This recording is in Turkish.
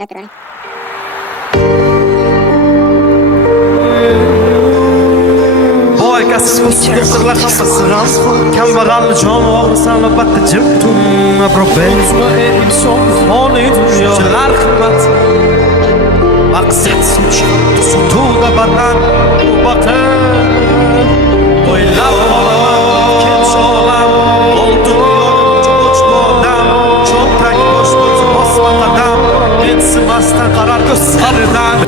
Naturale. Boy kaskus gösterler kafasına Kambag'al jon olmasan albatta jimtum Approvenzo e il son Oni dünya Şelar kıymet Maksat suç Sutuda batan Bu bakın Boylap olaman Kim şoğlan Oldu yolum Çok uç bu adam Çok tek boş boz Bosmak adam Ben sımastan karar göz sarıdan